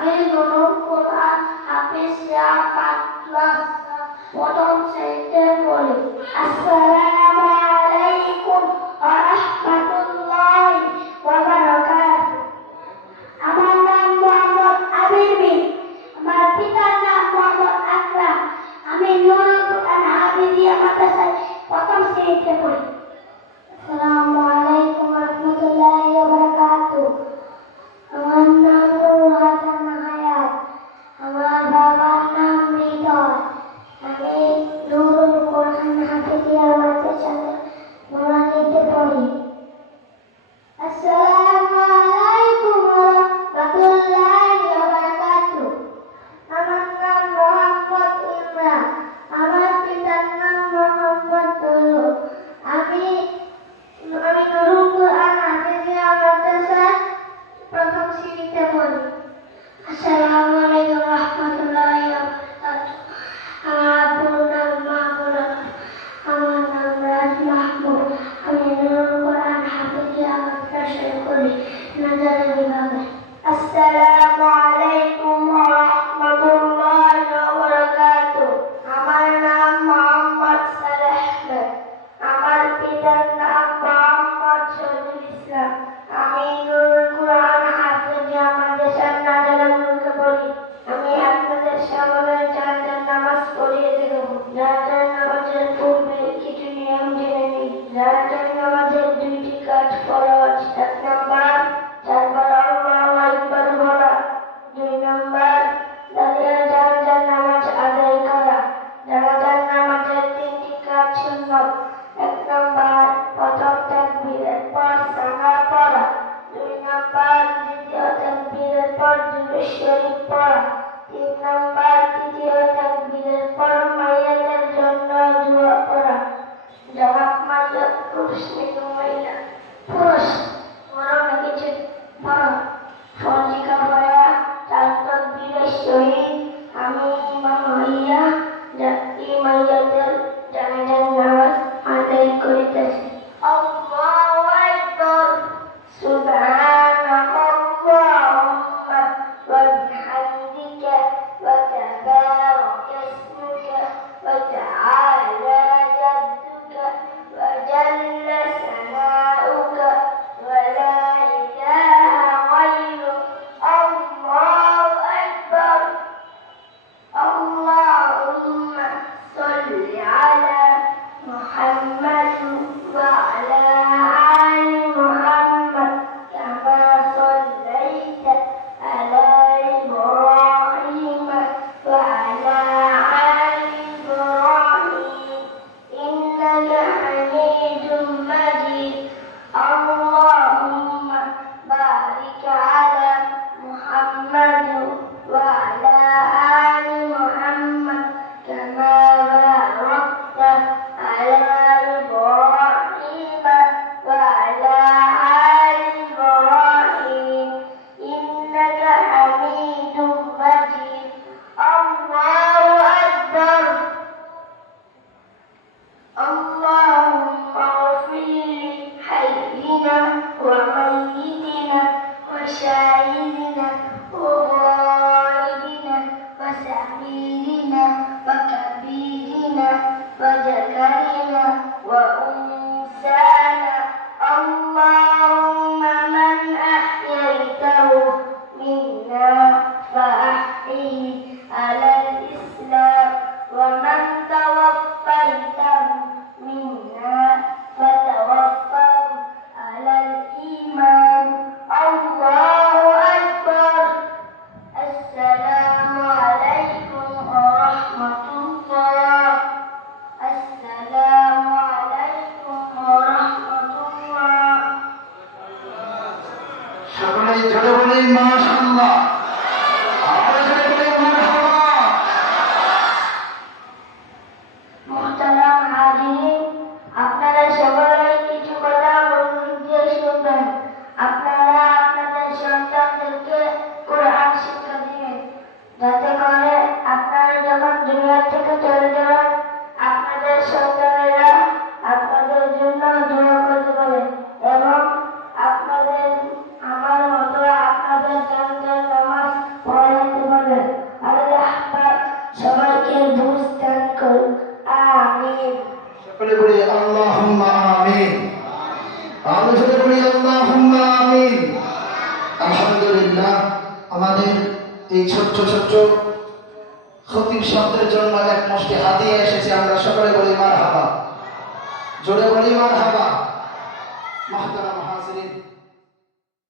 আমি নুরুল কোরআন হাফিজরা মাদ্রাসা প্রথম শ্রেণীতে পড়ি। আসসালামু আলাইকুম ওয়া রাহমাতুল্লাহি ওয়া বারাকাতুহু। আমার নাম মোহাম্মদ আবির মির। আমার পিতার নাম মোহাম্মদ আকরাম। আমি নুরুল কোরআন হাফিজিয়া মাদ্রাসায় প্রথম শ্রেণীতে পড়ি। আসসালামু আলাইকুম ওয়া রাহমাতুল্লাহি ওয়া বারাকাতুহু। আমার নাম নূর হাসান হায়াত। আমার বাবার নাম হৃদয়। আমি নুরুল কোরআন হাফিজিয়া মাদ্রাসায় নুরানীতে পড়ি। আসসালামু আলাইকুম ওয়া রাহমাতুল্লাহি ওয়া বারাকাতুহু। আমার নাম মোহাম্মদ ইমরান। আমার পিতার নাম মোহাম্মদ দুলু। আমি নুরুল কোরআন হাফিজিয়া মাদ্রাসায় প্রথম শ্রেণীতে পড়ি। আসসালামু আলাইকুম ওয়া রাহমাতুল্লাহি ওয়া বারাকাতুহু। আমার আব্বুর নাম মাহমুদ। আমার নাম রাজ মাহমুদ। আমি নুরুল কোরআন হাফিজিয়া মাদ্রাসায় পড়ি, নাজারি বিভাগে। আসসালামু আলাইকুম ওয়া রাহমাতুল্লাহি ওয়া বারাকাতুহু। আমার নাম মোহাম্মদ সালেহ আহমেদ। আমার পিতার নাম মোহাম্মদ শহীদুল ইসলাম। আমি নুরুল কোরআন হাফিজিয়া মাদ্রাসার নাজারি বিভাগে পড়ি। আমি আপনাদের সামনে জানাজার নামাজ পড়িয়ে দেব। জানাজার নামাজের পূর্বে কিছু নিয়ম জেনে নিই। জানাজার নামাজের দুইটি কাজ ফরজ। 1 নাম্বার চারবার আল্লাহু আকবার বলা। 2 নাম্বার দাঁড়িয়ে জানাজার নামাজ আদায় করা। জানাজার নামাজের 3টি কাজ সুন্নত। 1 নাম্বার প্রথম তাকবীরের পর সালাত পড়া। 2 নাম্বার দ্বিতীয় তাকবীরের পর দুরূদ শরীফ পড়া। 3 নাম্বার তৃতীয় তাকবীরের পর মাইয়াতের জন্য দোয়া পড়া। জবাব মাইয়াত পুরুষ নাকি মহিলা? পুরুষ। বড় নাকি ছোট? বড়। ফরজি কাফারা 4 তাকবীরের সহিত আমি ইমাম হইয়া এই মাইয়াতের জানাজার নামাজ আদায় করিতেছি। আল্লাহু আকবার। সুবহানাল্লাহুম্মা ওয়া বিহামদিকা ওয়া তাবারাকা ইসমুকা ওয়া তাআলা জাদ্দুকা ওয়া জাল্লা সানাউকা ওয়া বলে বলি আল্লাহুম্মা আমিন। আমরা জোরে বলি আল্লাহুম্মা আমিন। আলহামদুলিল্লাহ, আমাদের এই ছোট্ট ছোট্ট খতিব শব্দের জন্য এক মুষ্টি হাদিয়া এসেছে। আমরা সকলে বলি মারহাবা, জোরে বলি মারহাবা। মাহতারাম